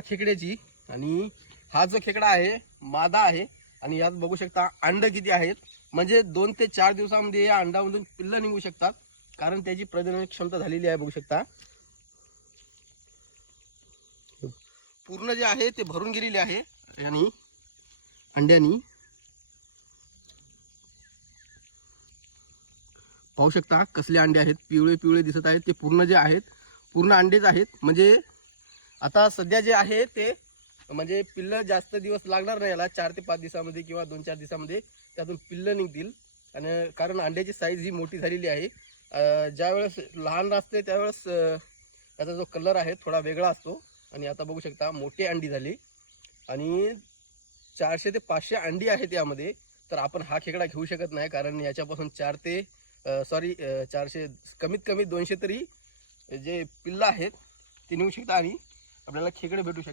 खेकड्याची आणि हा जो खेकडा आहे मादा आहे आणि यात बघू शकता अंड किती आहेत. म्हणजे 2 ते 4 दिवसामध्ये या अंडामधून पिल्लं निघू शकतात कारण त्याची प्रजनन क्षमता झालेली आहे. बघू शकता पूर्ण जे आहे ते भरून गेलेले आहे आणि अंड्यानी. पाहू शकता कसले अंडे आहेत, पिवळे पिवळे दिसत आहेत. ते पूर्ण जे आहेत पूर्ण अंडेच आहेत. म्हणजे आता सध्या जे आहे ते म्हणजे पिल्लं जास्त दिवस लागणार नाही याला, 4 ते 5 दिवसामध्ये किंवा 2-4 दिवसामध्ये त्यातून पिल्लं निघतील. आणि कारण अंड्याची साईज ही मोठी झालेली आहे. ज्यावेळेस लहान असते त्यावेळेस त्याचा जो कलर आहे थोडा वेगळा असतो. आणि आता बघू शकता मोठी अंडी झाली आणि 400 ते 500 अंडी आहेत यामध्ये. तर आपण हा खेकडा घेऊ शकत नाही कारण याच्यापासून 400 कमीत कमी 200 तरी जे पिल्लं आहेत ते निघू शकतात आणि आपल्याला खेकडे भेटू शकतात.